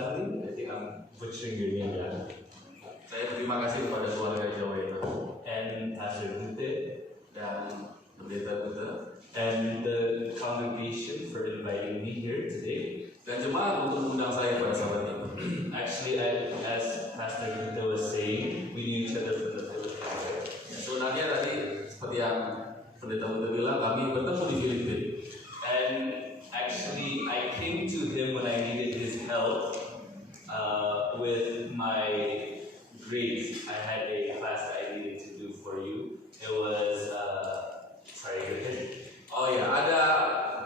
family. I think I'm butchering your name, yeah. Saya terima kasih kepada keluarga Jawa itu And Pastor Gute dan pendeta Buta and the congregation for inviting me here today. dan jemaat untuk mengundang saya pada saat ini. Actually, as Pastor Gute was saying, we knew each other from the Philippines. Ya, sebenarnya tadi seperti yang pendeta Buta bilang, kami bertemu di Filipina. And actually, I came to him when I needed his help with my grades. I had a class that I needed to do for you. It was, sorry, go ahead. Oh ya, ada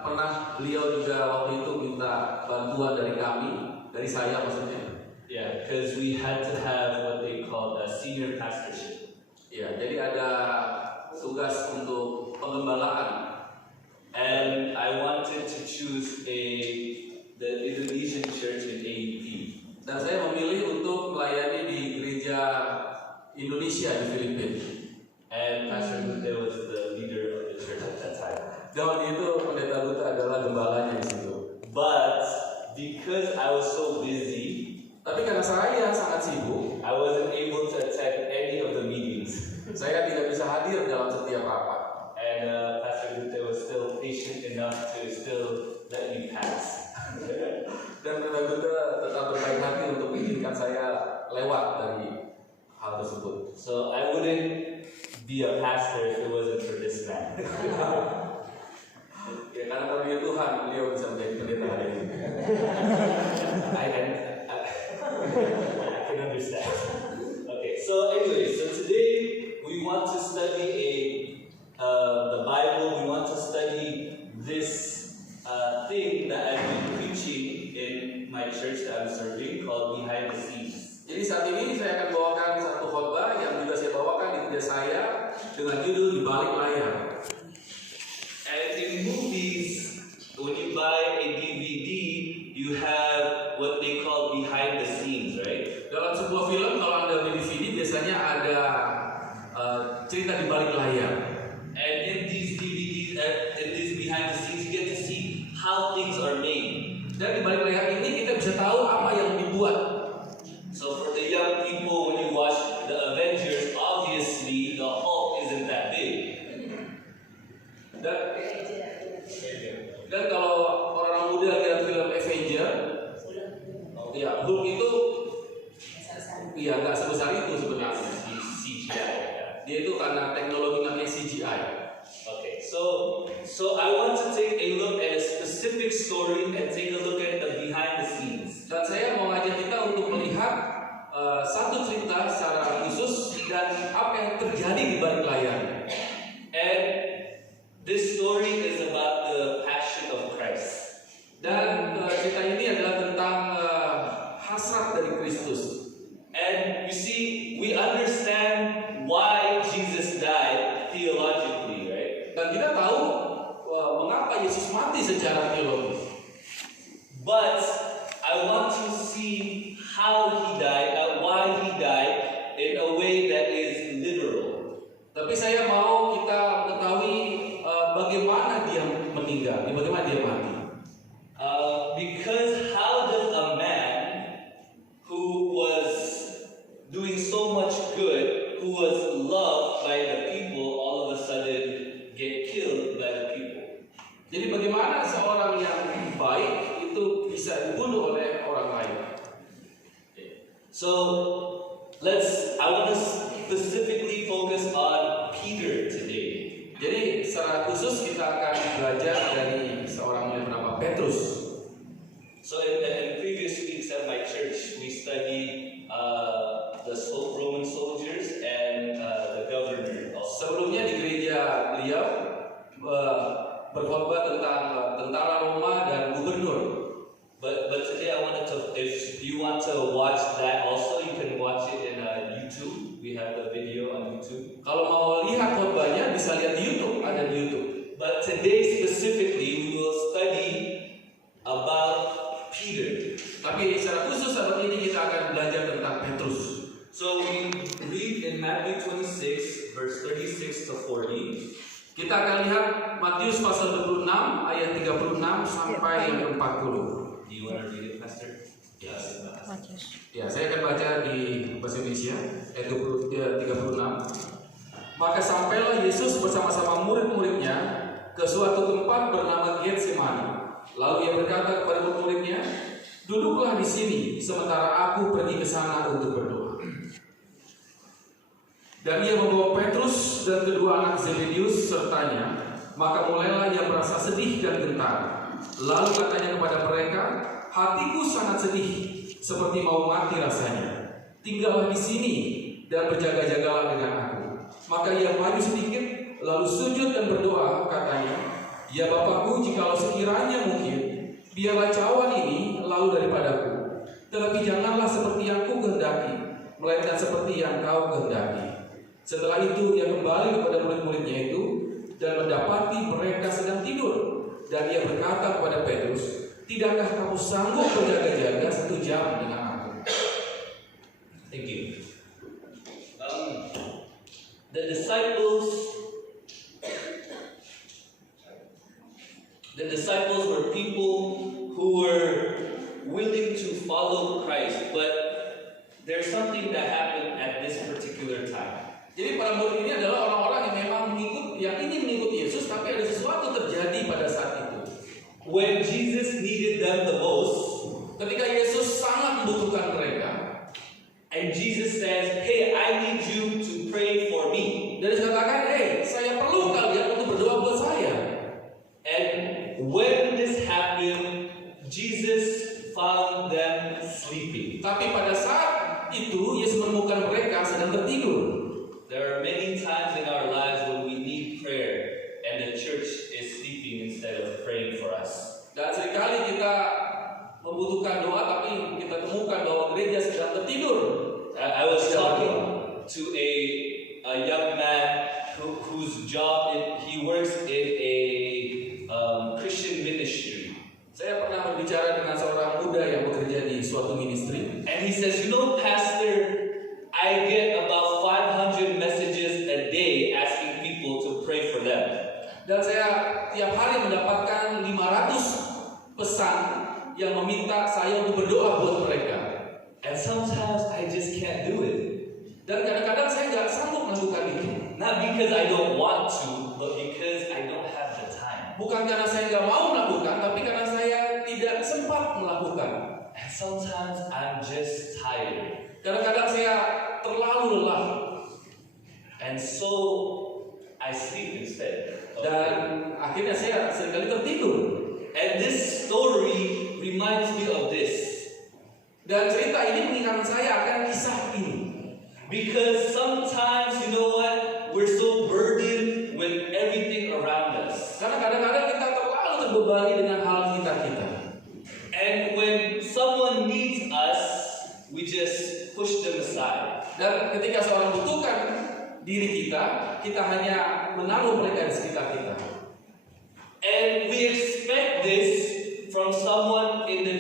pernah beliau juga waktu itu minta bantuan dari kami, dari saya maksudnya. Yeah, because we had to have what they called a senior pastorship. Ya, jadi ada tugas untuk pengembalaan. And I wanted to choose the Indonesian church in AEP. Dan saya memilih untuk melayani di gereja Indonesia di Filipina. And Pastor Gute was the leader of the church at that time. Dan waktu itu pendeta Buta adalah gembalanya di situ. But because I was so busy, Tapi karena saya sangat sibuk, I wasn't able to attend any of the meetings. saya tidak bisa hadir dalam setiap rapat. And Pastor Gute was still patient enough to still let me pass. Dan pendeta Buta tetap berbaik hati untuk mengizinkan saya lewat dari hal tersebut. So I wouldn't be a pastor if it wasn't for this man. Ya, karena karunia Tuhan beliau bisa menjadi pendeta hari ini. I can understand. Okay, so anyway, so today we want to study the Bible. We want to study this thing that I've been preaching in my church that I'm serving called Behind the Scenes. Jadi saat ini saya akan bawakan satu khotbah yang juga saya bawakan di gereja saya dengan judul Di Balik Layar. And in movies, when you buy a DVD, you have what they call behind the scenes, right? Dalam sebuah film kalau Anda beli DVD biasanya ada cerita di balik layar. And in these DVDs, in these behind the scenes, you get to see how things are made. Dan di balik layar ini kita bisa tahu apa yang dibuat. So for the young people, when you watch the Avengers, obviously the Hulk isn't that big. Dan kalau orang muda lihat film Avenger, ya Hulk itu iya nggak sebesar itu sebenarnya. CGI. Dia itu karena teknologi namanya CGI. Okay, so I want to take a look at a specific story and take a look at the behind the scenes. Dan saya mau ngajak kita untuk melihat satu cerita secara khusus dan apa yang terjadi di balik layar. And this story is about the passion of Christ. Dan cerita ini adalah tentang hasrat dari Kristus. And you see, we understand why Jesus died theologically, right? Dan kita tahu mengapa Yesus mati secara teologis. But I want to see how he died, why he died in a way that is literal. Tapi saya mau kita mengetahui bagaimana dia meninggal, bagaimana dia mati. Because how does a man who was doing so much good, who was loved by the people, all of a sudden get killed by the people? Jadi bagaimana seorang yang baik itu bisa dibunuh oleh orang lain? So I want to specifically focus on Peter today. Jadi secara khusus kita akan belajar dari seorang yang bernama Petrus. So in previous weeks at my church, we studied the Roman soldiers and the governor. Sebelumnya di gereja beliau berkhotbah tentang tentara Roma dan gubernur. But today I wanted to, if you want to watch that also, you can watch it in YouTube. We have the video on YouTube. Kalau mau lihat khotbahnya bisa lihat di YouTube, ada di YouTube. But today specifically, we will study about Peter. Tapi secara khusus saat ini kita akan belajar tentang Petrus. So we read in Matthew 26, verse 36 to 40. Kita akan lihat Matius pasal 26 ayat 36 sampai yang 40. Do you want to read it, Pastor? Ya, saya akan baca di bahasa Indonesia ayat 36. Maka sampailah Yesus bersama-sama murid-muridnya ke suatu tempat bernama Getsemani. Lalu ia berkata kepada murid-muridnya, "Duduklah di sini sementara aku pergi ke sana untuk berdoa." Dan ia membawa Petrus dan kedua anak Zebedius sertanya. Maka mulailah ia merasa sedih dan gentar. Lalu katanya kepada mereka, "Hatiku sangat sedih, seperti mau mati rasanya. Tinggallah di sini dan berjaga-jagalah dengan aku." Maka ia maju sedikit, lalu sujud dan berdoa, katanya, "Ya Bapakku, jikalau sekiranya mungkin, biarlah cawan ini lalu daripadaku. Tetapi janganlah seperti yang ku kehendaki, melainkan seperti yang kau kehendaki." Setelah itu ia kembali kepada murid-muridnya itu dan mendapati mereka sedang tidur. Dan ia berkata kepada Petrus, "Tidakkah kamu sanggup berjaga-jaga 1 jam dengan aku?" Thank you. The disciples were people who were willing to follow Christ, but there's something that happened at this particular time. Jadi para murid ini adalah orang-orang yang memang yang ingin mengikut Yesus, tapi ada sesuatu terjadi pada saat itu. When Jesus needed them the most, ketika Yesus sangat membutuhkan mereka, and Jesus says, "Hey, I need you to pray for me." Dan dia katakan, saya perlu kalian untuk berdoa buat saya. And when this happened, Jesus found them sleeping. Tapi pada saat itu Yesus menemukan mereka sedang tertidur. There are many times in our lives when we need prayer and the church is sleeping instead of praying for us. Dan seringkali kita membutuhkan doa, tapi kita temukan bahwa gereja sedang tertidur. I was talking to a young man whose job he works in a Christian ministry. Saya pernah berbicara dengan seorang muda yang bekerja di suatu ministry, and he says, "You know, Pastor, I get about 500 messages a day asking people to pray for them." Dan saya tiap hari mendapatkan 500 pesan yang meminta saya untuk berdoa buat mereka. And sometimes I just can't do it. Dan kadang-kadang saya nggak sanggup melakukan itu. Not because I don't want to, but because I don't have the time. Bukan karena saya nggak mau melakukan, tapi karena saya tidak sempat melakukan. And sometimes I'm just tired. Kadang-kadang saya terlalu lelah. And so I sleep instead. Dan akhirnya saya seringkali tertidur. And this story reminds me of this. Dan cerita ini mengingatkan saya akan kisah ini. Because sometimes, you know what, we're so burdened with everything around us. Karena kadang-kadang kita terlalu terbebani dengan hal kita. And when someone needs us, we just push them aside. Dan ketika seorang butuhkan diri kita, kita hanya menaruh mereka di sekitar kita. And we expect this from someone in the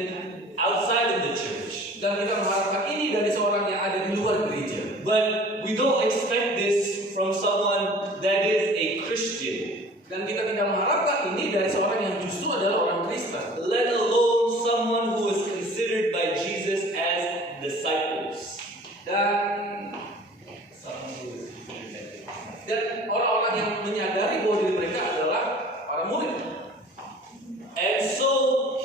outside of the church. Dan kita mengharapkan ini dari seorang yang ada di luar gereja. But we don't expect this from someone that is a Christian. Dan kita tidak mengharapkan ini dari seorang yang justru adalah orang Kristen. Let alone someone who is considered by Jesus as disciples. Dan orang-orang yang menyadari bahwa diri mereka adalah para murid. And so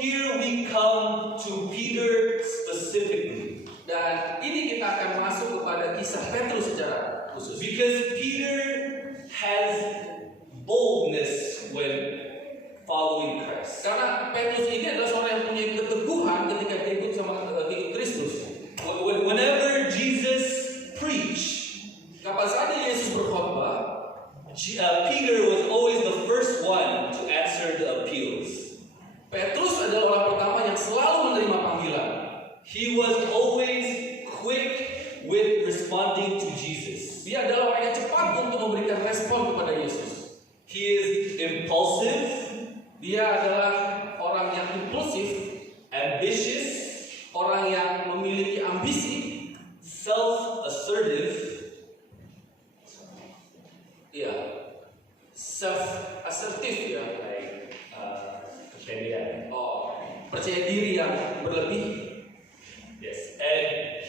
here we come to Peter specifically. Dan ini kita akan masuk kepada kisah Petrus secara khusus. Because Peter has boldness when following Christ. Karena Petrus ini adalah seorang yang punya keteguhan ketika dia ikut sama Kristus. Whenever Jesus preached, kapan saja Yesus berkhotbah, Peter was always the first one to answer the appeals. Petrus adalah orang pertama yang selalu menerima panggilan. He was always quick with responding to Jesus. Dia adalah orang yang cepat untuk memberikan respon kepada Yesus. He is impulsive. Dia adalah orang yang impulsif, ambitious, orang yang memiliki ambisi, self-assertive, self-assertive ya, kepedean. percaya diri yang berlebih.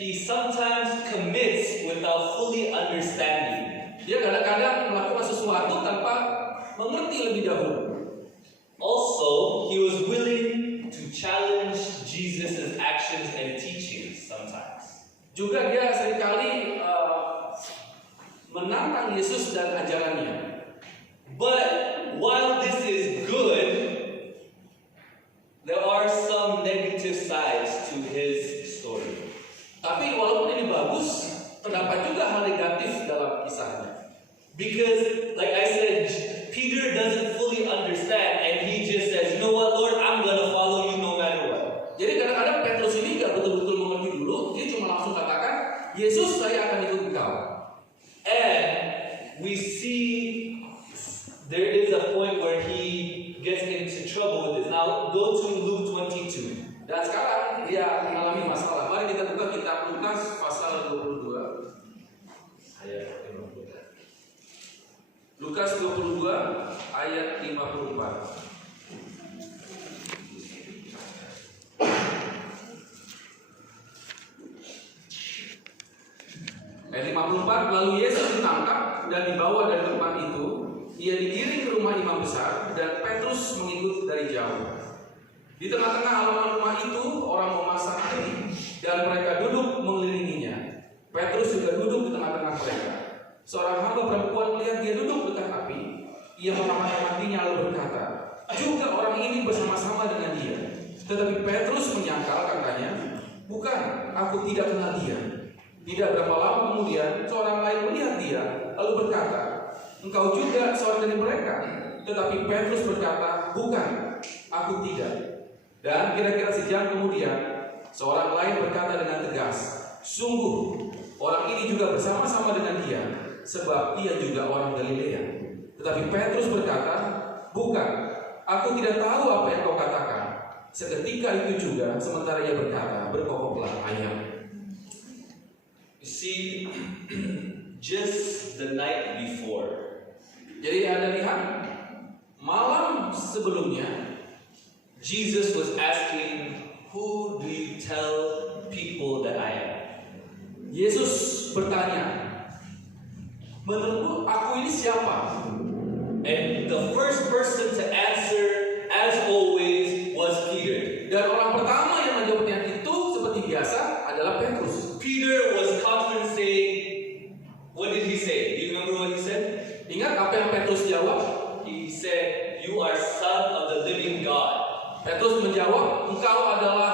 he sometimes commits without fully understanding. Dia kadang-kadang melakukan sesuatu tanpa mengerti lebih dahulu. Also, he was willing to challenge Jesus' actions and teachings sometimes. Juga dia seringkali menantang Yesus dan ajarannya. But while this is good, there are some negative sides to his story. Tapi walaupun ini bagus, terdapat juga hal negatif dalam kisahnya. Because, like I said, Peter doesn't fully understand and he just says, you know what, Lord, I'm going to follow you no matter what. Jadi kadang-kadang Petrus ini gak betul-betul mengerti dulu, dia cuma langsung katakan, Yesus, saya akan ikut engkau. And we see there is a point where he gets into trouble with this. Now, go to Luke 22. Dan sekarang dia mengalami masalah. Mari kita buka kitab Lukas pasal 22. Lukas 22 ayat 54. Ayat 54, lalu Yesus ditangkap dan dibawa dari tempat itu. Ia digiring ke rumah imam besar dan Petrus mengikut dari jauh. Di tengah-tengah halaman rumah itu orang memasak air dan mereka duduk mengelilinginya. Petrus juga duduk di tengah-tengah mereka. Seorang hamba perempuan melihat dia duduk dekat api. Ia mengamati-amatinya lalu berkata, juga orang ini bersama-sama dengan dia. Tetapi Petrus menyangkal, katanya, bukan, aku tidak kenal dia. Tidak berapa lama kemudian seorang lain melihat dia lalu berkata, engkau juga seorang dari mereka. Tetapi Petrus berkata, bukan, aku tidak. Dan kira-kira sejam kemudian seorang lain berkata dengan tegas, sungguh orang ini juga bersama-sama dengan dia, sebab dia juga orang Galilea. Tetapi Petrus berkata, bukan, aku tidak tahu apa yang kau katakan. Seketika itu juga sementara ia berkata, berkokoklah ayam. You see, just the night before, jadi Anda lihat, malam sebelumnya Jesus was asking, who do you tell people that I am? Yesus bertanya, menurutmu aku ini siapa? And the first person to answer, as always, was Peter. Dan orang pertama yang menjawabnya itu seperti biasa adalah Petrus. Peter was confident saying, what did he say? Do you remember what he said? Ingat apa yang Petrus jawab? He said, you are son of the living God. Petrus menjawab, engkau adalah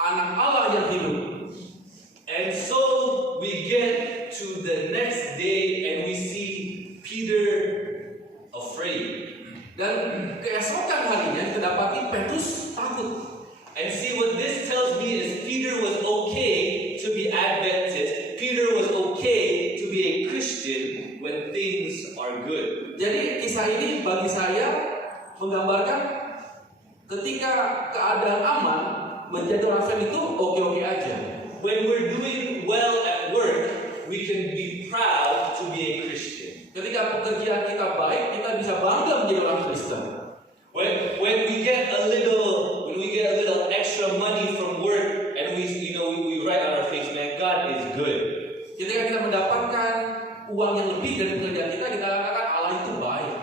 anak Allah yang hidup. And so we get to the next day and we see Peter afraid. Dan keesokan harinya kita dapati Petrus takut. And see, what this tells me is Peter was okay to be Adventist. Peter was okay to be a Christian when things are good. Jadi kisah ini bagi saya menggambarkan ketika keadaan aman menjadi orang Kristen itu oke-oke aja. When we're doing well at work, we can be proud to be a Christian. Ketika pekerjaan kita baik, kita bisa bangga menjadi orang Kristen. When we get a little extra money from work and we write on our face, man, God is good. Ketika kita mendapatkan uang yang lebih dari pekerjaan kita katakan Allah itu baik.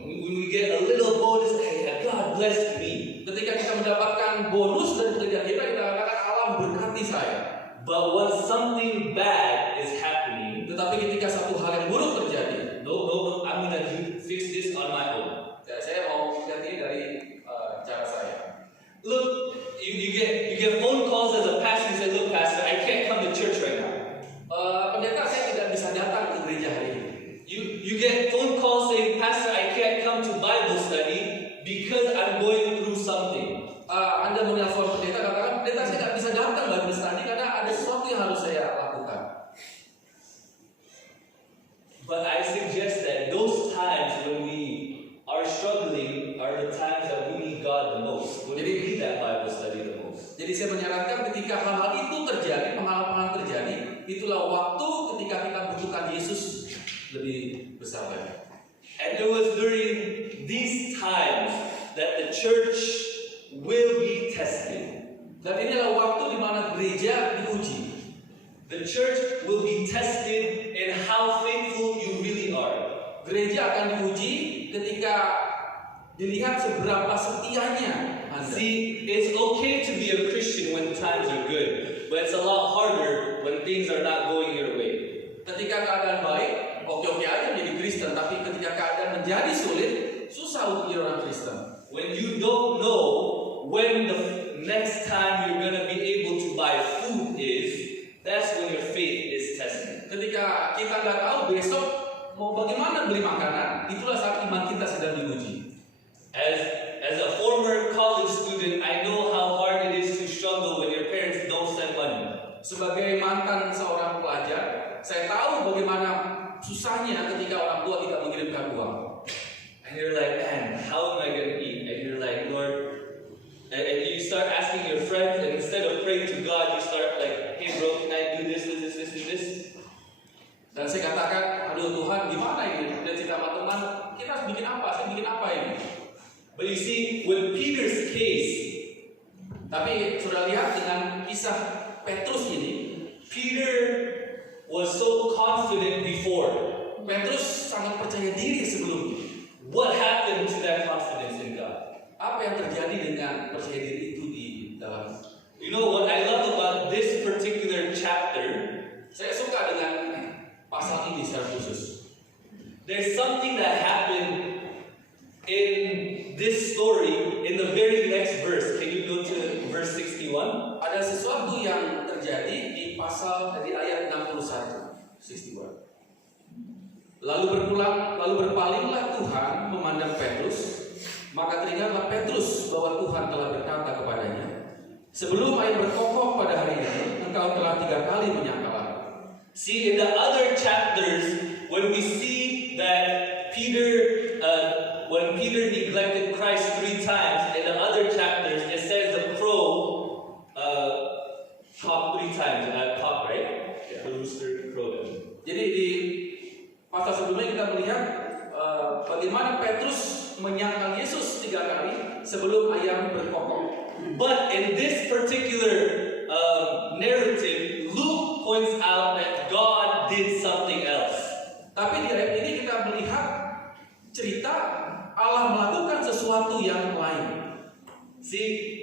When we get a little bonus, hey, God blessed me. Ketika kita mendapatkan bonus dari pekerjaan kita katakan Allah berkati saya. But when something bad is happening, tetapi ketika satu hal yang buruk terjadi, no, I'm gonna fix this on my own. Saya mau ganti dari cara saya. Look, you get phone calls as a pastor. You say, look, pastor, I can't come to church right now. Pendeta, saya tidak bisa datang ke gereja hari ini. You get phone calls saying, pastor, I can't come to Bible study because I'm going through something. Anda menelpon pendeta, katakan, pendeta, saya tidak bisa datang Bible study karena ada sesuatu yang harus saya lakukan. But I suggest that those times when we are struggling are the times that we need God the most. When we need that Bible study the most. Jadi saya menyarankan ketika hal-hal itu terjadi, pengalaman terjadi, itulah waktu ketika kita butuhkan Yesus lebih besar lagi. And it was during these times that the church will be tested. Dan inilah waktu di mana gereja diuji. The church will be tested in how faithful you really are. Gereja akan diuji ketika dilihat seberapa setianya Anda. See, it's okay to be a Christian when times are good, but it's a lot harder when things are not going your way. Ketika keadaan baik, oke-oke aja menjadi Kristen, tapi ketika keadaan menjadi sulit, susah untuk jadi orang Kristen. When you don't know when the next time you're gonna be able to buy food is, that's when your faith is tested. Ketika kita nggak tahu besok mau bagaimana beli makanan, itulah saat iman kita sedang diuji. As a former college student, I know how hard it is to struggle when your parents don't send money. Sebagai mantan seorang pelajar, saya tahu bagaimana susahnya ketika orang tua tidak mengirimkan uang. And you're like, man, how am I going to eat? And you're like, Lord, and you start asking your friends, and instead of praying to God, you start like, hey bro, can I do this, this, this, this, and this? Dan saya katakan, aduh Tuhan, gimana ini? Dan cerita sama teman, kita harus bikin apa? Saya bikin apa ini? But you see, with Peter's case, tapi sudah lihat dengan kisah Petrus ini, Peter was so confident before. Petrus sangat percaya diri sebelumnya. What happened to that confidence in God? Apa yang terjadi dengan percaya diri itu di dalam? You know what I love about this particular chapter? Saya suka dengan pasal ini secara khusus. There's something that happened in this story in the very next verse. Can you go to verse 61? Ada sesuatu yang terjadi di pasal di ayat 61. Lalu berpalinglah Tuhan memandang Petrus, maka teringatlah Petrus bahwa Tuhan telah berkata kepadanya, sebelum air berkokok pada hari ini, engkau telah 3 kali menyangkal aku. See, in the other chapters, when we see that when Peter neglected Christ 3 times, in the other chapters, it says the crow cocked 3 times. Cock, right? Yeah. The rooster crowed. Jadi di pasal sebelumnya kita melihat bagaimana Petrus menyangkal Yesus 3 kali sebelum ayam berkokok. But in this particular narrative, Luke points out that God did something else. Tapi di ayat ini kita melihat cerita Allah melakukan sesuatu yang lain. See,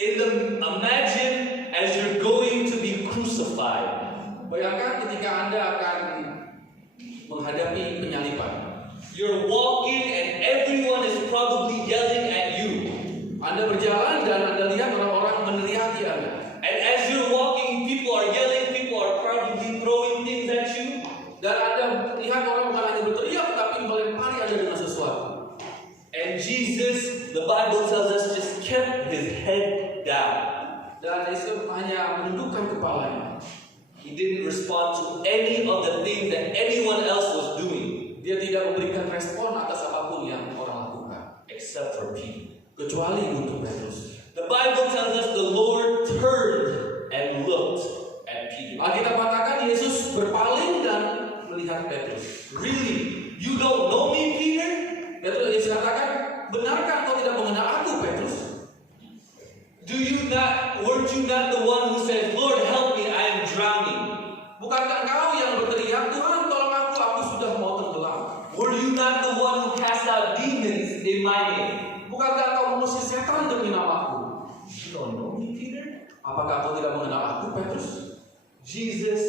imagine as you're going to be crucified. Bayangkan ketika Anda akan menghadapi penyaliban. You're walking and everyone is probably yelling at you. Anda berjalan dan Anda lihat orang-orang meneriaki Anda. And as you're walking, people are yelling, people are probably throwing things at you. Dan Anda lihat orang bukan hanya berteriak, tapi melempari Anda dengan sesuatu. And Jesus, the Bible tells us, just kept his head down. Dan Yesus hanya menundukkan kepalanya. He didn't respond to any of the things that anyone else was doing. Dia tidak memberikan respon atas apapun yang orang lakukan, except for Peter. Kecuali untuk Petrus. The Bible tells us the Lord turned and looked at Peter. Alkitab katakan Yesus berpaling dan melihat Petrus. Really? You don't know me, Peter? Yesus katakan, benarkah kau tidak mengenal aku, Petrus? Weren't you not the one who said, Lord, help me, I am drowning? Bukankah kau yang berteriak, Tuhan tolong aku sudah mau tenggelam? Were you not the one who cast out demons in my name? Bukankah kau mengusir setan demi namaku? You don't know me, Peter? Apakah kau tidak mengenal aku, Petrus? Jesus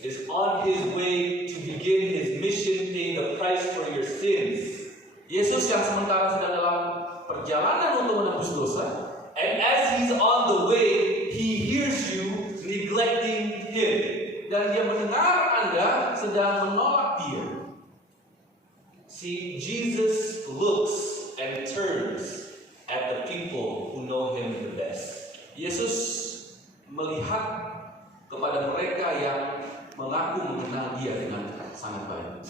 is on his way to begin his mission, paying the price for your sins. Yesus yang sementara sedang dalam perjalanan untuk menebus dosa. And as he's on the way, he hears you neglecting him. Dan dia mendengar Anda sedang menolak dia. See, Jesus looks and turns at the people who know him the best. Yesus melihat kepada mereka yang mengaku mengenal dia dengan sangat baik.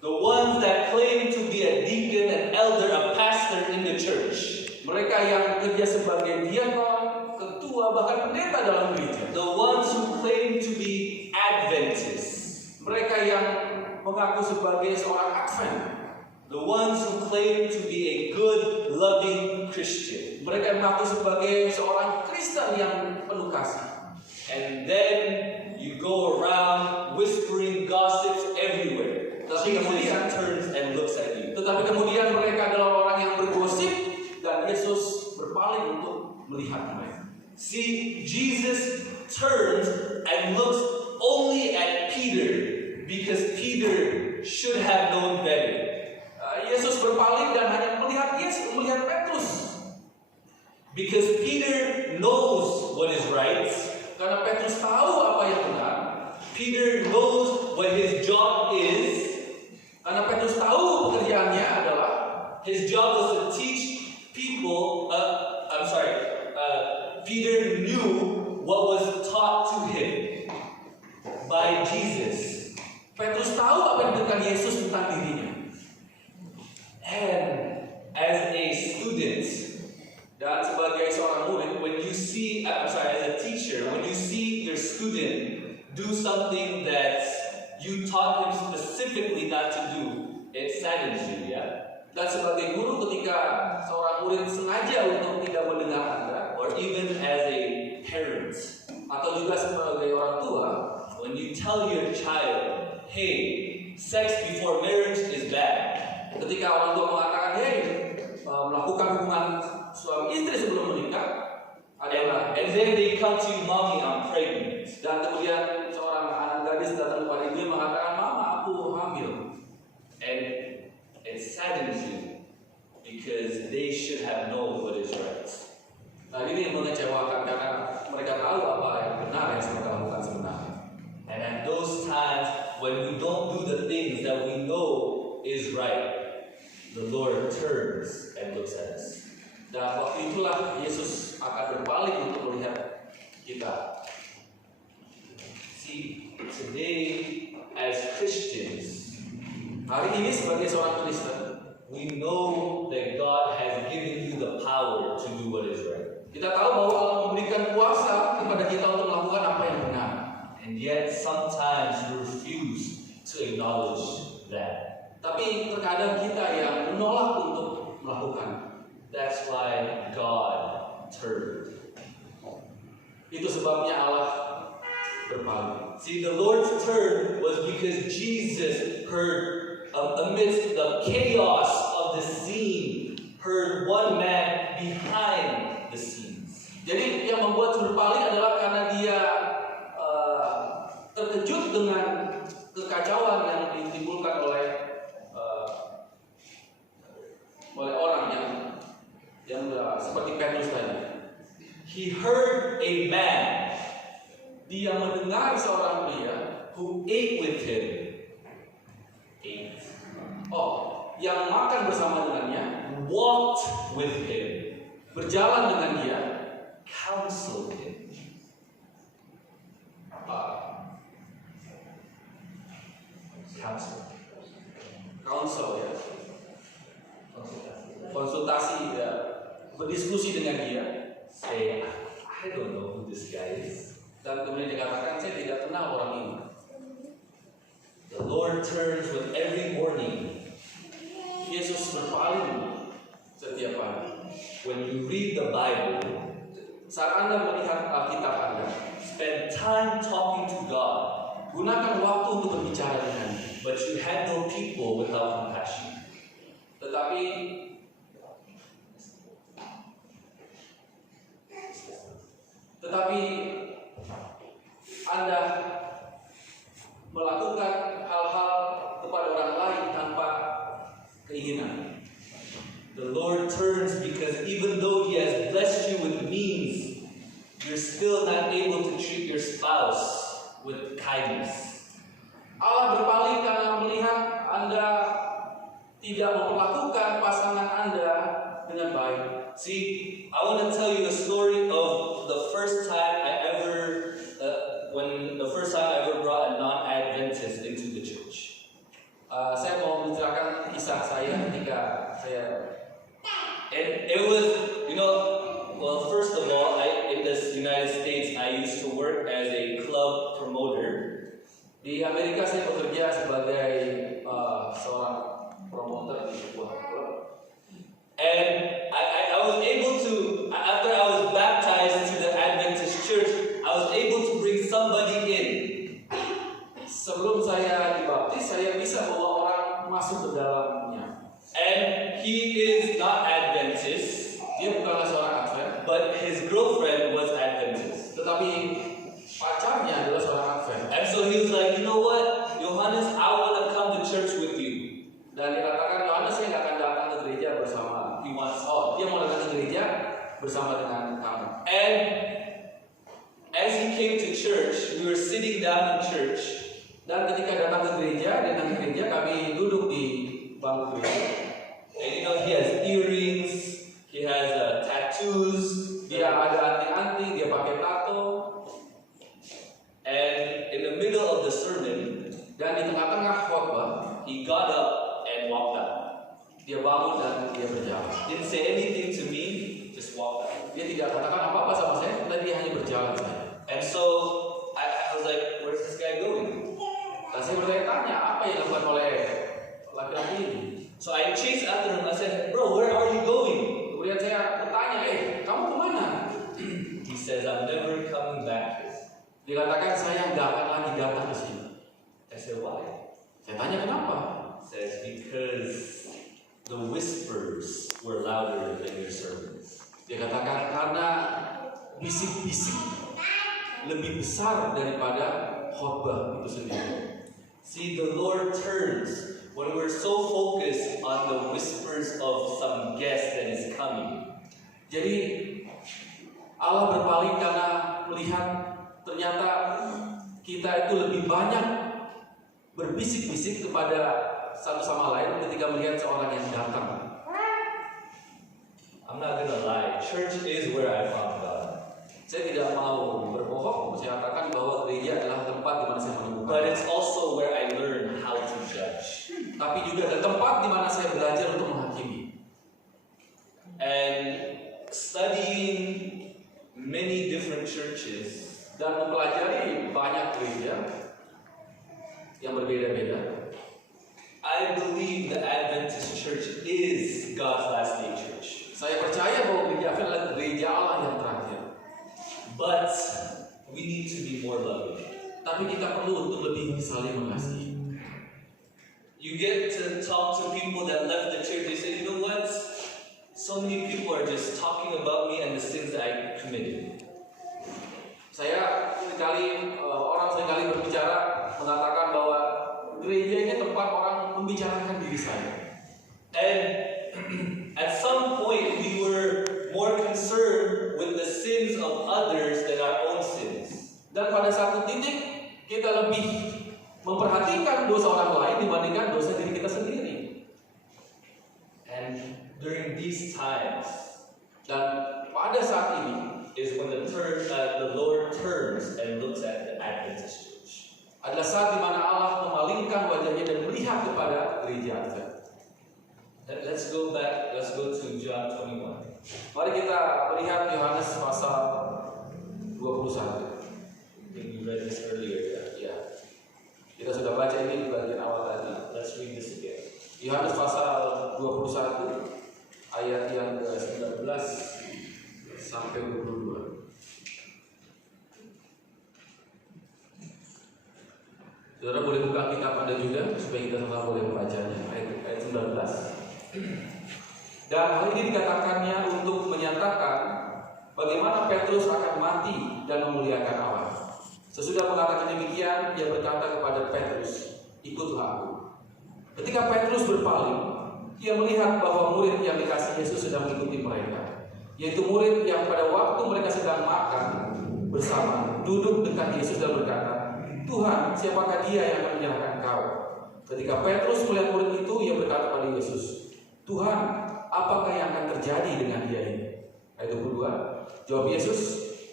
The ones that claim to be a deacon, an elder, a pastor in the church. Mereka yang bekerja sebagai diakon, ketua, bahkan pendeta dalam gereja. The ones who claim to be Adventists. Mereka yang mengaku sebagai seorang Advent. The ones who claim to be a good, loving Christian. Mereka yang mengaku sebagai seorang Kristen yang penuh kasih. and then you go around whispering gossips everywhere. Jesus turns and looks at you. Tetapi kemudian mereka adalah orang yang bergosip dan Yesus berpaling untuk melihat mereka. See, Jesus turns and looks only at Peter because Peter should have known better. Yesus berpaling dan hanya melihat Petrus. Because Peter knows what is right. Karena Petrus tahu apa yang benar. Peter knows what his job is. Karena Petrus tahu pekerjaannya adalah his job was to teach people. Peter knew what was taught to him by Jesus. Petrus tahu apa yang dikatakan Yesus tentang dirinya. And as a student, dan sebagai seorang murid, as a teacher, when you see your student do something that you taught him specifically not to do, it saddens you, yeah? Dan sebagai guru, ketika seorang murid sengaja untuk tidak mendengar Anda, or even as a parent, atau juga sebagai orang tua, when you tell your child, hey, sex before marriage is bad. Ketika orang tua mengatakan, hey, melakukan hubungan suami istri sebelum menikah adalah, and then they come to you, mommy, I'm pregnant. Dan kemudian seorang anak gadis datang kepada ibu mengatakan, mama, aku hamil. And it saddens you because they should have known what is right. Nah, ini mengecewakan karena mereka tahu apa yang benar yang mereka lakukan sebenarnya. And at those times when we don't do the things that we know is right, the Lord turns and looks at us. Dan waktu itulah Yesus akan berpaling untuk melihat kita. See, today as Christians, hari ini sebagai seorang Kristen, we know that God has given you the power to do what is right. Kita tahu bahwa Allah memberikan kuasa kepada kita untuk melakukan apa yang benar. And yet sometimes we refuse to acknowledge that. Tapi terkadang kita yang menolak untuk melakukan. That's why God turned. Itu sebabnya Allah berpaling. See, the Lord's turn was because Jesus heard amidst the chaos of the scene, heard one man behind the scenes. Jadi yang membuat berpaling adalah karena dia terkejut dengan kekacauan yang ditimbulkan oleh orang yang seperti Petrus tadi. He heard a man. Dia mendengar seorang pria who ate with him. Yang makan bersama dengannya, walked with him, berjalan dengan dia, counseled him. Counsel ya. Konsultasi ya. Berdiskusi dengan dia. Say, I don't know who this guy is. Dan kemudian dikatakan, saya tidak kenal orang ini. The Lord turns with every morning. Yesus berpaling setiap hari. When you read the Bible, saat Anda melihat Alkitab Anda, spend time talking to God. Gunakan waktu untuk berbicara dengan Dia. But you handle people without compassion. Tetapi Anda melakukan hal-hal kepada orang lain tanpa keinginan. The Lord turns because even though He has blessed you with means, you're still not able to treat your spouse with kindness. Allah berpaling karena melihat Anda tidak memperlakukan pasangan Anda dengan baik. See, I want to tell you the story of the first time I ever brought a non-Adventist into the church. Saya mau menceritakan kisah saya ketika saya. And it was, well, first of all, in the United States, I used to work as a club promoter. Di Amerika saya bekerja sebagai seorang promoter di sebuah klub. And I was able to, after I was baptized to the Adventist church, I was able to he is not Adventist, dia bukanlah seorang Advent, but his girlfriend was Adventist. tetapi pacarnya adalah seorang Advent. And so he was like, you know what, Yohanes, I want to come to church with you. Dan dikatakan Yohanes saya nggak akan datang ke gereja bersama. Dia mau datang ke gereja bersama dengan kamu. And as he came to church, we were sitting down in church. Dan ketika datang ke gereja, kami duduk di bangku gereja. And you know, he has earrings, he has tattoos, dia ada anting-anting, dia pakai tato. And in the middle of the sermon, dan di tengah-tengah khotbah, he got up and walked out. Dia bangun dan dia berjalan. Didn't say anything to me, just walked out. Dia tidak katakan apa-apa sama saya, dan dia hanya berjalan saja. And so I was like, where's this guy going? Dan saya bertanya, apa yang dilakukan oleh laki-laki ini? So I chased after him. I said, bro, where are you going? Kemudian saya bertanya, kamu kemana? He says, I'm never coming back here. Dikatakan saya nggak akan lagi datang ke sini. I said, why? Saya tanya kenapa? He says, because the whispers were louder than your sermons. Dia katakan karena bisik-bisik lebih besar daripada khotbah itu sendiri. See, the Lord turns when we're so focused on the whispers of some guest that is coming. Jadi Allah berpaling karena melihat ternyata kita itu lebih banyak berbisik-bisik kepada satu sama lain ketika melihat seorang yang datang. I'm not gonna lie, church is where I found God. Saya tidak mau berbohong, saya katakan bahwa gereja adalah tempat di mana saya menemukan. But it's also where I learn how to judge. Tapi juga ada tempat di mana saya belajar untuk menghakimi. And studying many different churches, dan mempelajari banyak gereja yang berbeda-beda. I believe the Adventist Church is God's last day church. Saya percaya bahwa gereja Advent adalah gereja Allah yang terakhir. But we need to be more loving. Tapi kita perlu untuk lebih saling mengasihi. You get to talk to people that left the church. They say, you know what? So many people are just talking about me and the sins that I committed. Saya orang seringkali berbicara mengatakan bahwa gereja ini tempat orang membicarakan diri saya. And at some point we were more concerned with the sins of others than our own sins. Dan pada satu titik kita lebih memperhatikan dosa orang lain dibandingkan dosa diri kita sendiri. And during these times, dan pada saat ini is when the Lord turns and looks at the Adventist church. Adalah saat di mana Allah memalingkan wajahnya dan melihat kepada gereja Advent. Let's go to John 21. Mari kita melihat Yohanes pasal 21. I think we read this earlier. Ya. Kita sudah baca ini di bagian awal tadi. Let's read this again. Yohanes pasal 21 ayat yang ke-19 sampai 22. Saudara boleh buka kitab Anda juga supaya kita sama boleh membacanya. Ayat 19. Dan hal ini dikatakannya untuk menyatakan bagaimana Petrus akan mati dan memuliakan Allah. Sesudah mengatakan demikian, ia berkata kepada Petrus, "Ikutlah aku." Ketika Petrus berpaling, ia melihat bahwa murid yang dikasihi Yesus sedang mengikuti mereka, yaitu murid yang pada waktu mereka sedang makan bersama duduk dekat Yesus dan berkata, "Tuhan, siapakah dia yang akan menyerahkan Kau?" Ketika Petrus melihat murid itu, ia berkata pada Yesus, "Tuhan, apakah yang akan terjadi dengan dia ini?" Ayat 22. Jawab Yesus,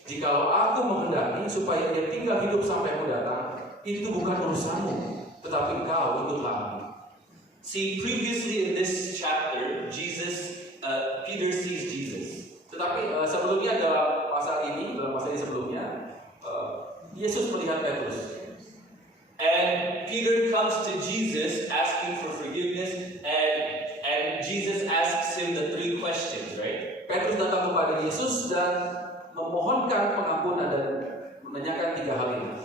"Jikalau aku menghendaki supaya dia tinggal hidup sampai aku datang, itu bukan urusanmu, tetapi Kau ikutlah aku." See, previously in this chapter, Peter sees Jesus. Tetapi sebelumnya dalam pasal ini sebelumnya, Yesus melihat Petrus. And Peter comes to Jesus asking for forgiveness, and Jesus asks him the 3 questions, right? Petrus datang kepada Yesus dan memohonkan pengampunan dan menanyakan 3 hal ini.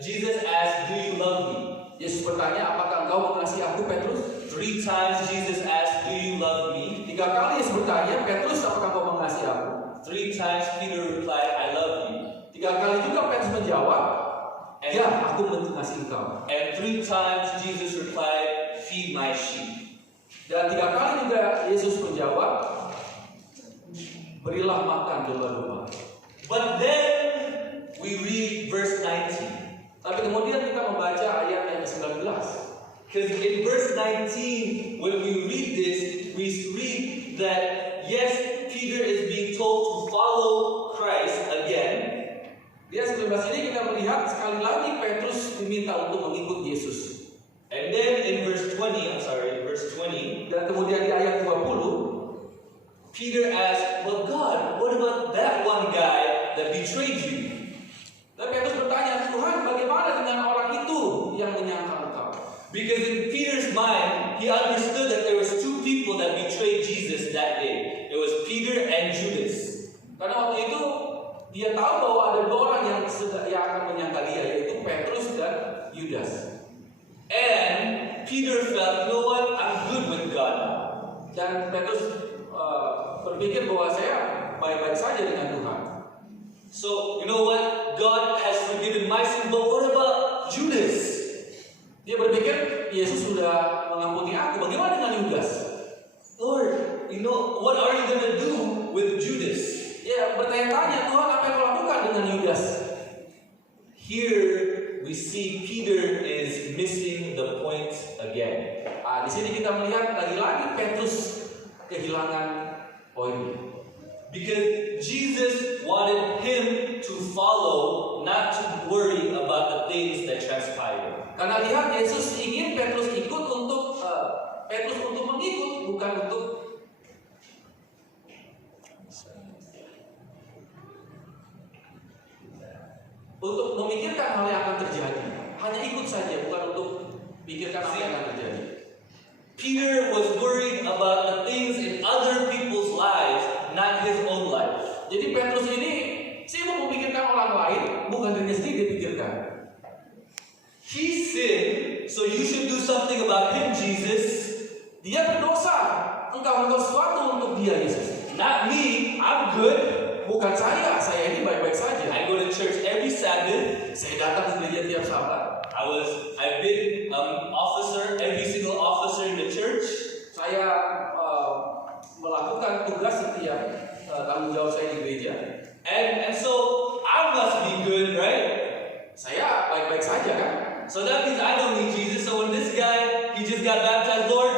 Jesus asked, "Do you love me?" Yesus bertanya, "Apakah engkau mengasihi aku, Petrus?" 3 times Jesus asked, "Do you love 3 kali Yesus bertanya, Petrus, apakah kau mengasihi aku? 3 times Peter replied, I love you. 3 kali juga Petrus menjawab, ya, aku mengasihi engkau. And 3 times Jesus replied, feed my sheep. Dan 3 kali juga Yesus menjawab, berilah makan domba-domba. But then we read verse 19. Tapi kemudian kita membaca ayat yang ke-19. Because in verse 19, when we read this, we read that yes, Peter is being told to follow Christ again. Di ayat 19 ini kita melihat sekali lagi Petrus diminta untuk mengikut Yesus. And then in verse 20, Dan kemudian di ayat 20, Peter asked, but God, what about that one guy that betrayed you? dan Petrus bertanya, Tuhan, bagaimana dengan orang itu yang menyangkal engkau? Because in Peter's mind, he understood that there was 2 people that betrayed Jesus that day. It was Peter and Judas. Karena waktu itu dia tahu bahwa ada 2 orang yang akan menyangkal dia, yaitu Petrus dan Yudas. And Peter felt, you know what, I'm good with God now. Dan Petrus berpikir bahwa saya baik-baik saja dengan Tuhan. So, you know what, God has forgiven my sin, but what about Judas? Dia berpikir Yesus sudah mengampuni aku. Bagaimana dengan Yudas? Lord, you know, what are you going to do with Judas? Ya, bertanya-tanya, Tuhan, apa yang kau lakukan dengan Yudas? Here we see Peter is missing the point again. Di sini kita melihat lagi-lagi Petrus kehilangan poin. Because Jesus wanted him to follow, not to worry about the things that transpired. Karena lihat, Yesus ingin Petrus ikut untuk mengikut, bukan untuk memikirkan hal yang akan terjadi. Hanya ikut saja, bukan untuk pikirkan apa yang akan terjadi. Peter was worried about the things in other people's lives, not his own life. Jadi Petrus ini sibuk memikirkan orang lain, bukan dirinya sendiri dipikirkan. He sinned, so you should do something about him, Jesus. Dia berdosa, engkau lakukan sesuatu untuk dia, Yesus. Not me, I'm good. Bukan saya ini baik-baik saja. I go to church every Sabbath. Saya datang ke gereja tiap Sabat. I've been officer, every single officer in the church. Saya melakukan tugas setiap tanggung jawab saya di gereja. And so I must be good, right? Saya baik-baik saja kan? So that means I don't need Jesus. So when this guy, he just got baptized, Lord,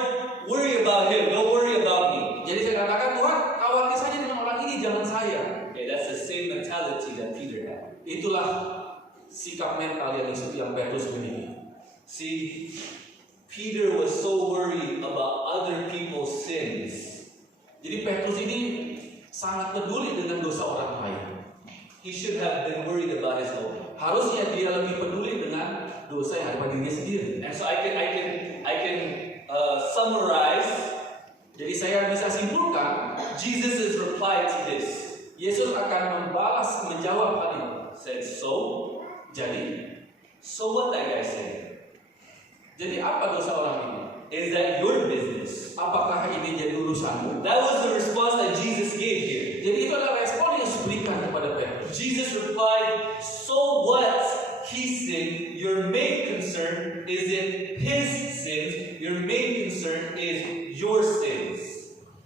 worry about him. Don't worry about me. Jadi saya katakan, Tuhan, khawatir saja dengan orang ini, jangan saya. Okay, that's the same mentality that Peter had. Itulah sikap mental yang Petrus miliki. See, Peter was so worried about other people's sins. Jadi Petrus ini sangat peduli dengan dosa orang lain. He should have been worried about his own. Harusnya dia lebih peduli dengan dosa yang ada pada dirinya sendiri. And so I can summarize. Jadi saya bisa simpulkan, Jesus' reply to this. Yesus akan menjawab hal ini. Said, so what that guy said? Jadi apa dosa orang ini? Is that your business? Apakah ini jadi urusanmu? That was the response that Jesus gave here. Jadi itu adalah respon yang Yesus berikan kepada Petrus. Jesus replied, so what? He sinned. Your main concern isn't his sins. Your main concern is your sins.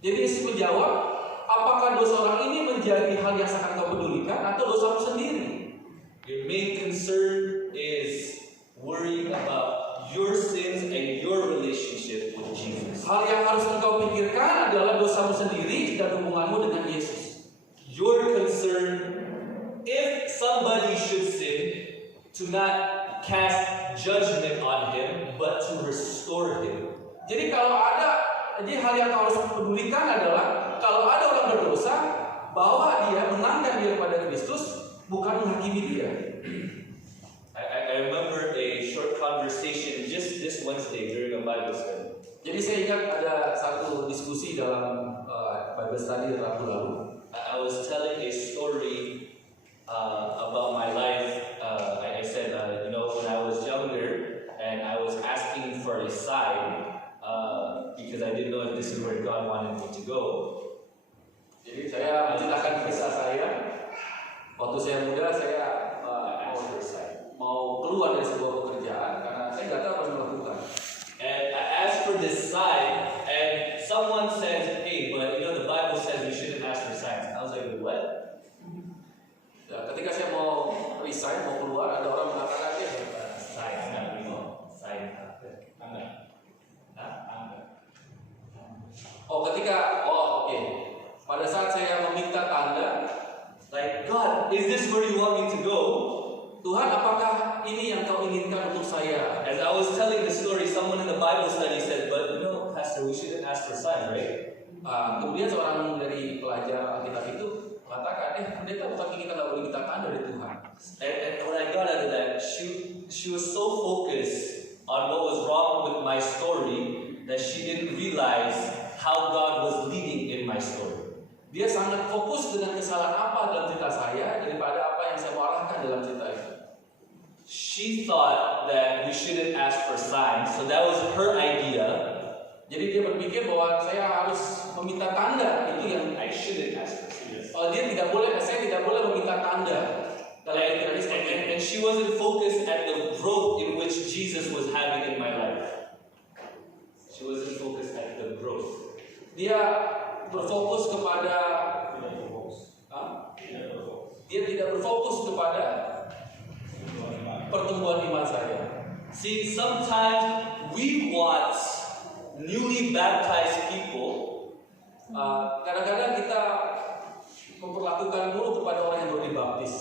Jadi Yesus menjawab, apakah dosa orang ini menjadi hal yang sangat kau pedulikan atau dosamu sendiri? Your main concern is worrying about your sins and your relationship with Jesus. Hal yang harus engkau pikirkan adalah dosamu sendiri dan hubunganmu dengan Yesus. Your concern, if somebody should sin, to not cast judgment on him, but to restore him. Jadi hal yang kau harus pedulikan adalah kalau ada orang berdosa, bawa dia, menangkan dia kepada Kristus, bukan menghakimi dia. I remember a short conversation just this Wednesday during a Bible study. Jadi saya ingat ada satu diskusi dalam Bible study Rabu lalu. I was telling a story about my life. I said, when I was younger and I was asking for a sign because I didn't know if this is where God wanted me to go. Jadi saya menceritakan kisah saya. Waktu saya muda, saya mau keluar dari sebuah pekerjaan karena saya nggak tahu apa yang melakukan. And I asked for this sign, and someone said, "Hey, but you know the Bible says we shouldn't ask for signs." I was like, "What?" Ya, ketika saya mau resign, mau keluar, ada orang mengatakan dia Sign, sign. Oke. Pada saat saya meminta tanda, Like, God, is this where you want me to go? Tuhan, apakah ini yang kau inginkan untuk saya? As I was telling the story, someone in the Bible study said, "But you know, Pastor, we shouldn't ask for sign, right?" Kemudian seorang dari pelajar Alkitab itu mengatakan, pendeta, bukan kita nggak boleh minta tanda dari Tuhan. And when I got out of that, she was so focused on what was wrong with my story that she didn't realize how God was leading in my story. Dia sangat fokus dengan kesalahan apa dalam cerita saya daripada apa yang saya mau arahkan dalam cerita itu. She thought that we shouldn't ask for signs, so that was her idea. Jadi dia berpikir bahwa saya harus meminta tanda, itu yang I shouldn't ask for signs. saya tidak boleh meminta tanda. And she wasn't focused at the growth in which Jesus was having in my life. She wasn't focused at the growth. Dia berfokus kepada dia tidak berfokus kepada pertumbuhan iman saya. See, sometimes we want newly baptized people. Kadang-kadang kita memperlakukan buruk kepada orang yang baru dibaptis,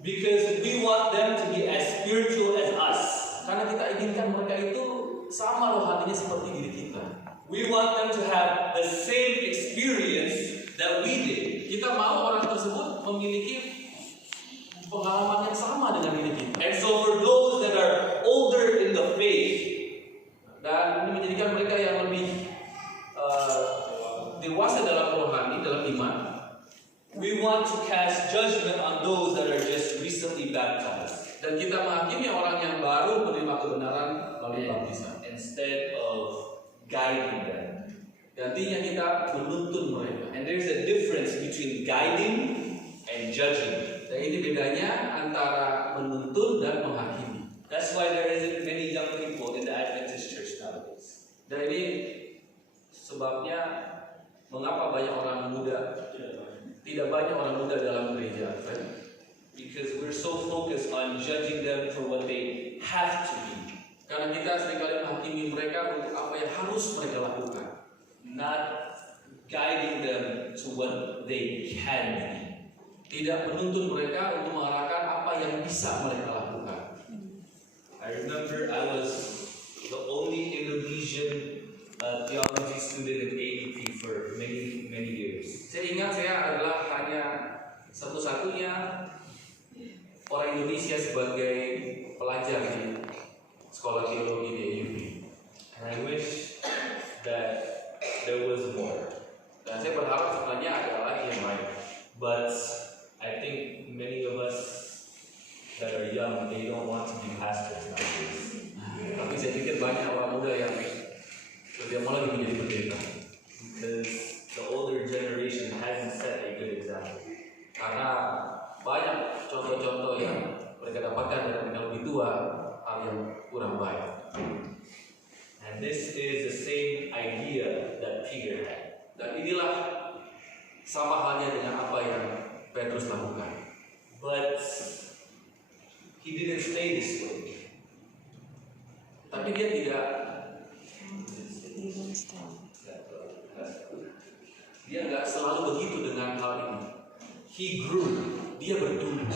Because we want them to be as spiritual as us. karena kita inginkan mereka itu sama rohaninya seperti diri kita. We want them to have the same experience that we did. Kita mau orang tersebut memiliki pengalaman yang sama dengan diri kita. And so for those that are older in the faith, Dan ini menjadikan mereka yang lebih dewasa dalam rohani, dalam iman. we want to cast judgment on those that are just recently baptized, Dan kita menghakimi orang yang baru menerima kebenaran melalui baptisan. instead of guiding them. Gantinya kita menuntun mereka. And there's a difference between guiding and judging. Dan ini bedanya antara menuntun dan menghakimi. That's why there isn't many young people in the Adventist church nowadays. Dan ini sebabnya mengapa banyak orang muda, tidak banyak orang muda dalam gereja. Because we're so focused on judging them for what they have to be, Karena kita seringkali menghakimi mereka untuk apa yang harus mereka lakukan, not guiding them to what they can be. tidak menuntun mereka untuk mengarahkan apa yang bisa mereka lakukan. I remember I was the only Indonesian theology student in AEP for many years. Saya ingat saya adalah hanya satu-satunya orang Indonesia sebagai pelajar di sekolah teologi di AUP. And I wish that there was more. Dan saya berharap sebenarnya ada lagi yang lain. But I think many of us that are young, they don't want to be pastors nowadays. Tapi saya pikir banyak orang muda yang tidak mau lagi menjadi pendeta. Because the older generation hasn't set a good example. Karena banyak contoh-contoh yang mereka dapatkan dari yang lebih tua, hal yang kurang baik. And this is the same idea that Peter had. Dan inilah sama halnya dengan apa yang Petrus lakukan. But he didn't stay this way. Tapi dia tidak selalu begitu dengan hal ini. He grew. Dia bertumbuh.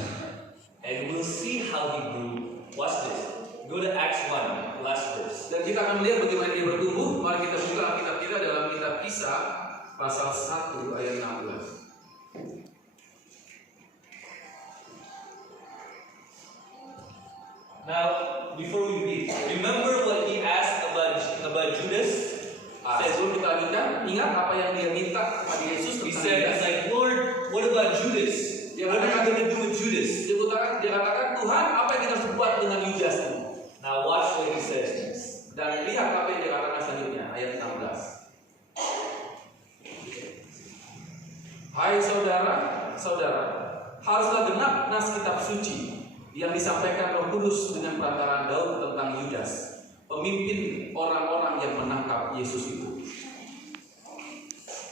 And we'll see how he grew. Watch this. Go to Acts 1, last verse. Dan kita akan melihat bagaimana dia bertumbuh. Mari kita buka Alkitab kita dalam kitab Kisah pasal 1 ayat 16. Now, before we read, remember what he asked about Judas? Sebelum kita lanjutkan, ingat apa yang dia minta kepada Yesus He tentang said, Judas. it's like, Lord, what about Judas? What are you going to do with Judas? Dia katakan, Tuhan, apa yang kita harus buat dengan Yudas ini? Now watch what he says next. Dan lihat apa yang dia katakan selanjutnya, ayat 16. Hai saudara-saudara, haruslah genap nas kitab suci yang disampaikan Roh Kudus dengan perantaraan Daud tentang Yudas, pemimpin orang-orang yang menangkap Yesus itu.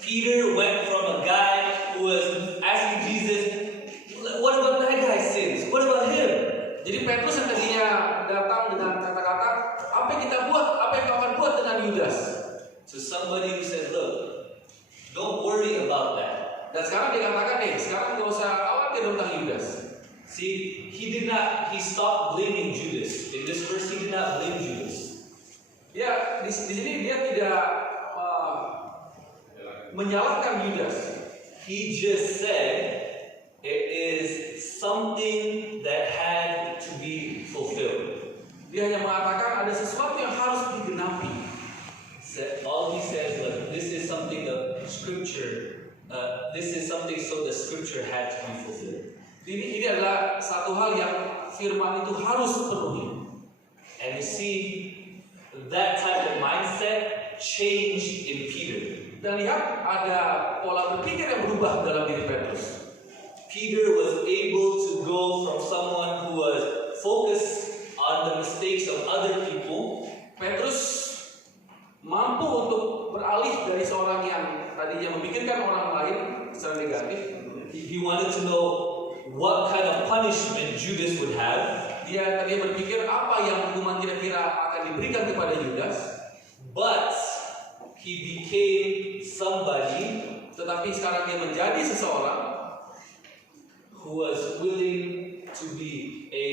Peter went from a guy who was asking Jesus, what about that guy's sins? What about him? Jadi Petrus yang tadinya datang dengan kata-kata, apa yang kita buat, apa yang kau akan buat dengan Yudas? To somebody who says, look, don't worry about that. Dan sekarang dia katakan nih, sekarang gak usah khawatir tentang Yudas. See, he stopped blaming Judas. In this verse, he did not blame Judas. Ya, di sini dia tidak menyalahkan Yudas. He just said it is something that had to be fulfilled. Dia hanya mengatakan ada sesuatu yang harus digenapi. All he says, look, this is something the scripture, this is something so the scripture had to be fulfilled. Ini adalah satu hal yang firman itu harus penuhi. And you see, that type of mindset changed in Peter. Dan lihat ada pola berpikir yang berubah dalam diri Petrus. Peter was able to go from someone who was focused on the mistakes of other people. Petrus mampu untuk beralih dari seorang yang tadinya memikirkan orang lain secara negatif. He wanted to know what kind of punishment Judas would have. Dia tadinya berpikir apa yang hukuman kira-kira akan diberikan kepada Yudas. But he became somebody, tetapi sekarang dia menjadi seseorang who was willing to be a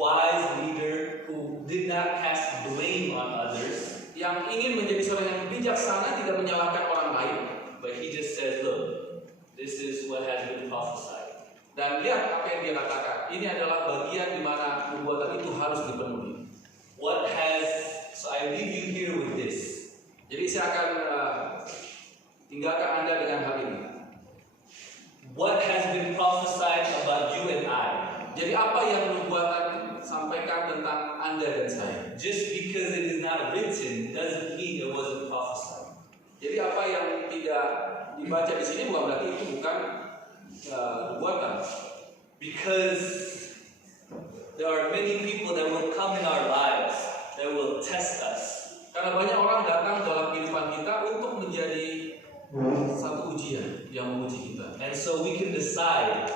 wise leader who did not cast blame on others. Yang ingin menjadi seorang yang bijaksana, tidak menyalahkan orang lain. But he just says, look, this is what has been prophesied. Dan lihat apa yang dia katakan. Ini adalah bagian di mana nubuatan itu harus dipenuhi. So I leave you here with this. Jadi saya akan tinggalkan Anda dengan hal ini. What has been prophesied about you and I? Jadi apa yang nubuatan sampaikan tentang Anda dan saya? Just because it is not written doesn't mean it wasn't prophesied. Jadi apa yang tidak dibaca di sini bukan berarti itu bukan nubuatan. Because there are many people that will come in our lives that will test us. Karena banyak orang datang dalam kehidupan kita untuk menjadi satu ujian yang menguji kita. And so we can decide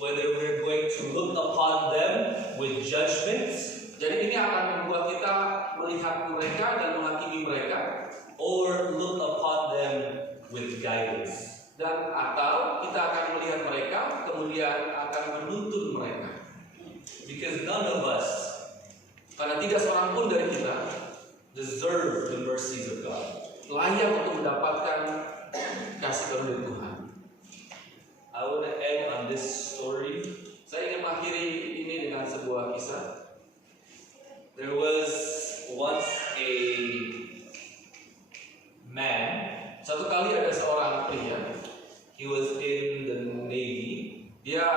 whether we're going to look upon them with judgments. Jadi ini akan membuat kita melihat mereka dan menghakimi mereka, or look upon them with guidance. Dan atau kita akan melihat mereka kemudian akan menuntun mereka. Because none of us, karena tidak seorang pun dari kita deserve the mercies of God, layak untuk mendapatkan kasih karunia Tuhan. I want to end on this story. Saya ingin mengakhiri ini dengan sebuah kisah. There was once a man. Satu kali ada seorang pria. He was in the Navy. Dia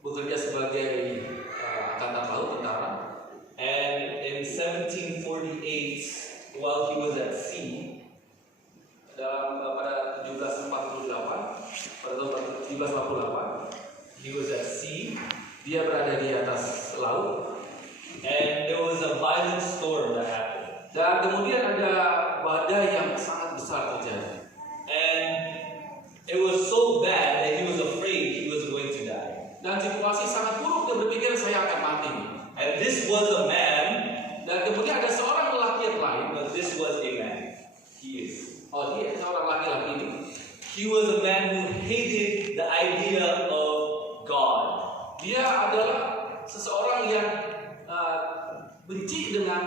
bekerja sebagai angkatan laut, tentara. And in 1748, while he was at sea, pada 1748, pada tahun 1748, he was at sea. Dia berada di atas laut. And there was a violent storm that happened. Dan kemudian ada badai yang sangat besar terjadi. And it was so bad that he was afraid he was going to die. Dan situasi sangat buruk, dia berpikir saya akan mati. And this was a man. Dan kemudian ada seorang lelaki yang lain. But this was a man. He is. Oh, dia seorang laki-laki ini. He was a man who hated the idea of God. Dia adalah seseorang yang benci dengan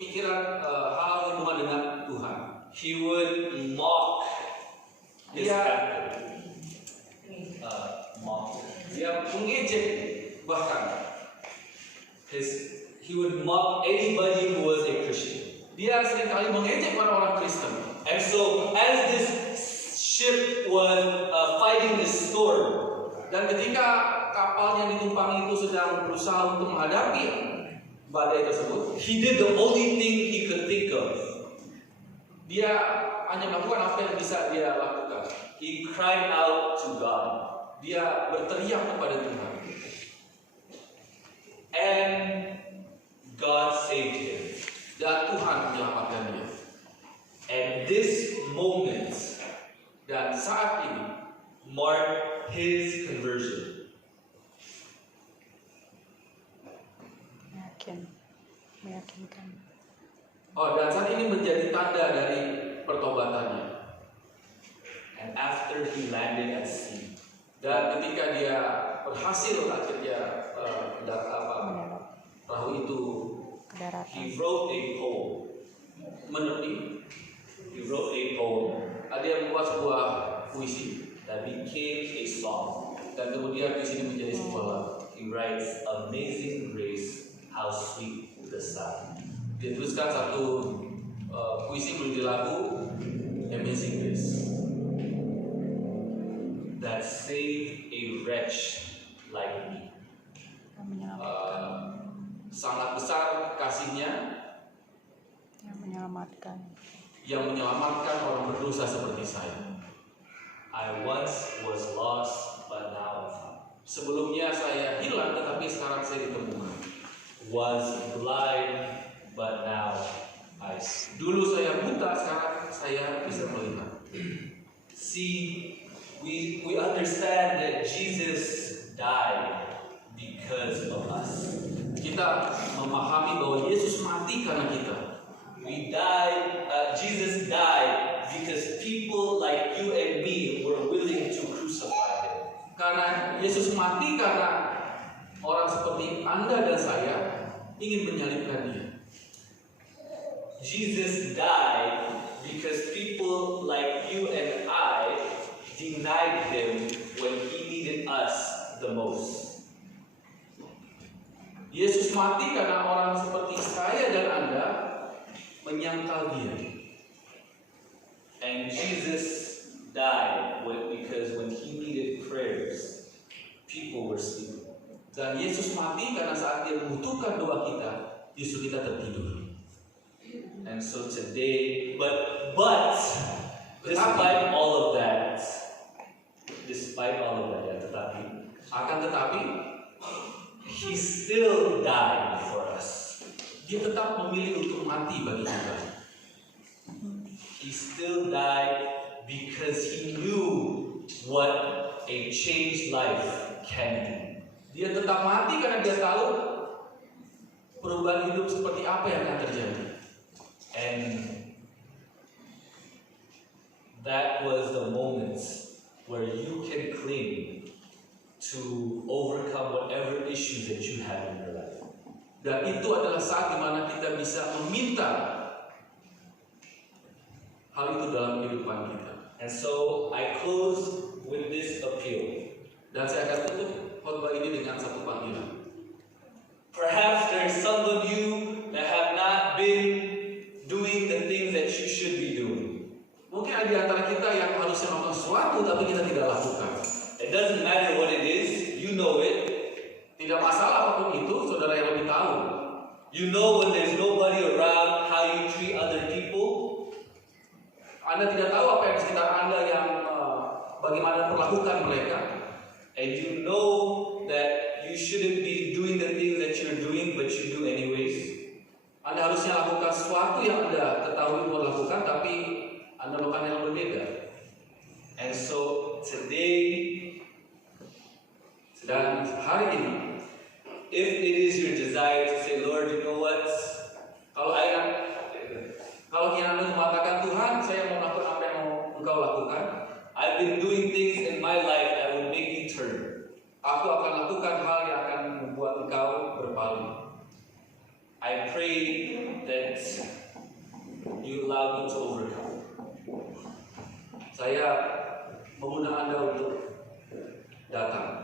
pikiran hal hubungan dengan Tuhan. He would mock his captain. Dia mengejek bahkan. He would mock anybody who was a Christian. Dia seringkali mengejek orang-orang Kristen. And so, as this ship was fighting this storm, dan ketika kapal yang ditumpangi itu sedang berusaha untuk menghadapi badai tersebut, he did the only thing he could think of. Dia hanya melakukan apa yang bisa dia lakukan. He cried out to God. Dia berteriak kepada Tuhan. And God saved him. Dan Tuhan menyelamatkan dia. And this moment Dan saat ini marked his conversion. Meyakinkan. Oh, dan saat ini menjadi tanda dari pertobatannya. And after he landed at sea, Dan ketika dia berhasil akhirnya perahu itu Daratan. he wrote a poem. menepi, He wrote a poem dia membuat sebuah puisi that became a song. dan kemudian puisi ini menjadi sebuah lagu. He writes, "Amazing grace, how sweet the sound." Dia tuliskan satu puisi menjadi lagu Amazing Grace That saved a wretch like me. Yang menyelamatkan. Sangat besar kasihnya Yang menyelamatkan. yang menyelamatkan orang berdosa seperti saya. I once was lost, but now I'm found. Sebelumnya saya hilang, tetapi sekarang saya ditemukan. Was blind, but now I see. Dulu saya buta, sekarang saya bisa melihat. See, we understand that Jesus died because of us. Kita memahami bahwa Yesus mati karena kita. We died, Jesus died because people like you and me were willing to crucify him. Karena Yesus mati karena orang seperti Anda dan saya ingin menyalibkan dia. Jesus died because people like you and I denied him when he needed us the most. Yesus mati karena orang seperti saya dan Anda menyangkal dia. And Jesus died because when he needed prayers, people were sleeping. Dan Yesus mati karena saat dia membutuhkan doa kita, justru kita tertidur. And so today, but despite all of that, ya, Tetapi he still died for us. dia tetap memilih untuk mati bagi kita. He still died because he knew what a changed life can do. Dia tetap mati karena dia tahu perubahan hidup seperti apa yang akan terjadi. And that was the moments where you can claim to overcome whatever issues that you have in your life. Dan itu adalah saat di mana kita bisa meminta hal itu dalam kehidupan kita. And so I close with this appeal. Dan saya akan tutup khotbah ini dengan satu panggilan. Perhaps there's some of you that have not been doing the things that you should be doing. Mungkin ada di antara kita yang harusnya melakukan sesuatu tapi kita tidak lakukan. It doesn't matter what it is, you know it. Tidak masalah apapun itu, saudara yang lebih tahu. You know when there's nobody around how you treat other people. Anda tidak tahu apa yang di sekitar Anda yang bagaimana perlakukan mereka. And you know that you shouldn't be doing the things that you're doing, but you do anyways. Anda harusnya lakukan sesuatu yang Anda ketahui mau lakukan, tapi Anda lakukan yang berbeda. And so today, Dan hari ini, if it is your desire to say, Lord, you know what? kalau Anda mengatakan, Tuhan, saya mau melakukan apa yang mau Engkau lakukan. I've been doing things in my life that would make you turn. Aku akan lakukan hal yang akan membuat Engkau berpaling. I pray that you allow me to overcome. Saya mengundang Anda untuk datang.